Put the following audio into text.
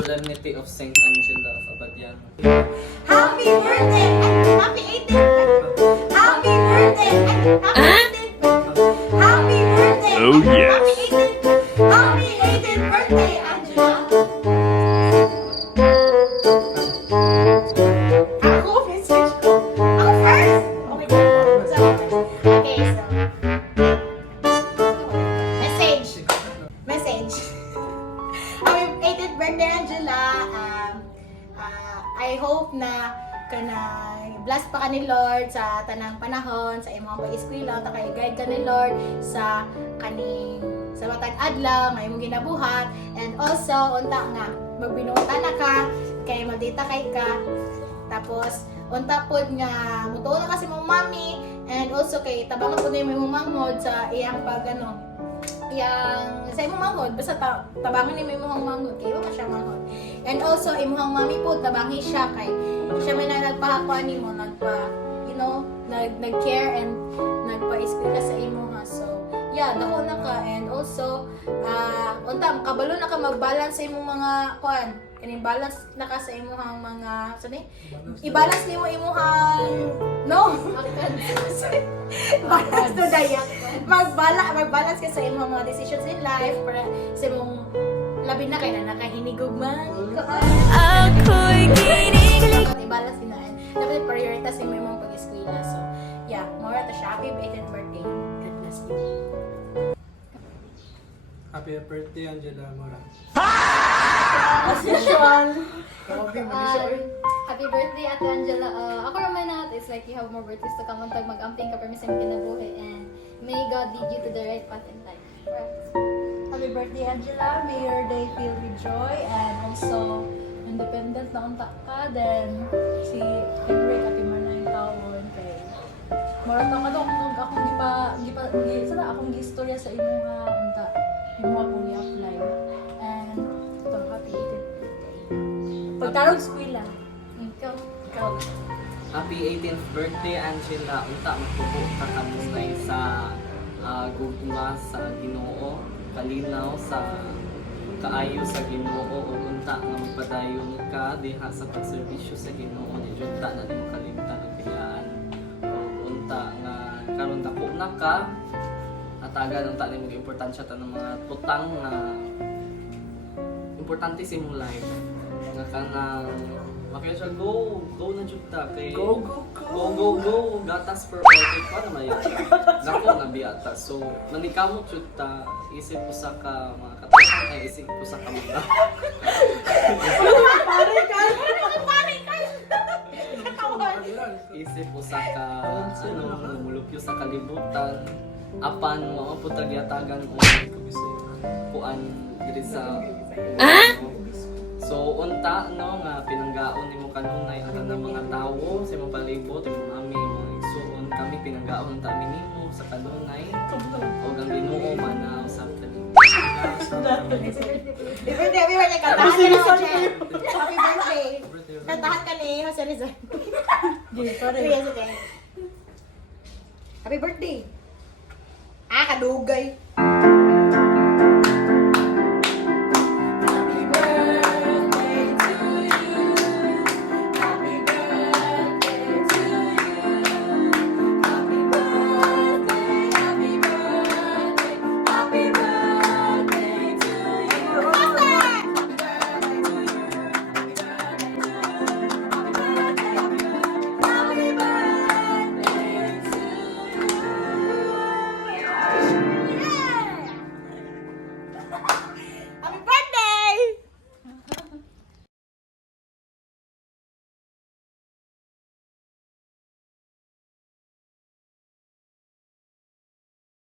Solemnity of Saint Angela of Abadian. Happy birthday! Happy 18th! Happy birthday! Happy birthday! Oh, yes. Happy 18th birthday, Angela! Ako, message ko. Ako first? Okay, so. Message. Happy 18th birthday, Angela. I hope na bless pa ka ni Lord sa tanang panahon sa imong pag-eskwela ta kay guide ka ni Lord sa matag adlaw nga imong ginabuhat, and also unta nga magbinuta na ka kay maldita kay ka, tapos unta pod nga mutuo na kasi mong mami, and also kay tabangan pod na imong manghod sa iyang sa imong manghod, basta tabangan ni imong manghod kay wa ka siya manghod. And also imong mami po tabangi siya kay siya man na nagpahakuan nimo, nag-care and nagpa-eskwela sa imo ha. So yeah, dako na ka, and also unta kabalo na ka mag-balance sa imong mga kuan, kaning balance na ka sa imong mga i-balance nimo imong balance to dayak mag-balance ka sa imong mga decisions in life para sa imong labi na kay na nakahinigugman Ako'y kinikilig. i-balance din na, dapat prioritize mo imong pag-eskwela. So yeah, more to siya. Happy 18th birthday. God bless you. Happy birthday, Angela Mora. As usual. Happy birthday, Ate Angela. Ako naman it's like you have more birthdays to come. Untag mag-amping ka, permisan kinabuhi, and may God lead you to the right path in life. Happy birthday, Angela. May your day filled with joy and also independent na unta ka. Then, si Henry, kati man na yung tawon kay Marat ang akong gistorya sa imo nga unta. Imo akong i-apply. And, ito, happy 18th birthday. Pagtarong skwila. Ikaw. Happy 18th birthday, Angela. Unta magtubo ka kamusta sa gugma sa Ginoo, kalinaw sa kaayo sa Ginoo, o unta nga magpadayon ka diha sa pagserbisyo sa Ginoo, di junta na di makalimtan ang biyaan, o unta nga karon dako na ka atagan unta ni mga importansya ta ng mga tutang na importante sa imong life nga kanang makaya siya go na junta kay go gatas per order pa naman yan dako na biata, so manikamot junta isip ko sa ka mga katasan ay isip ko sa ka mga isip ko sa ka mulupyo sa kalibutan apan mga putagyatagan o kuan diri sa so unta nga pinanggaon nimo kanunay ang tanang mga tawo sa imong palibot, imong ami, imong igsuon, kami pinanggaon unta nimo sa kanunay o ang Ginoo man na usab ta nimo. Happy birthday, kantahan ka na, Jose. Happy birthday. Kantahan ka ni Jose Rizal. Sige. Happy birthday. Kadugay.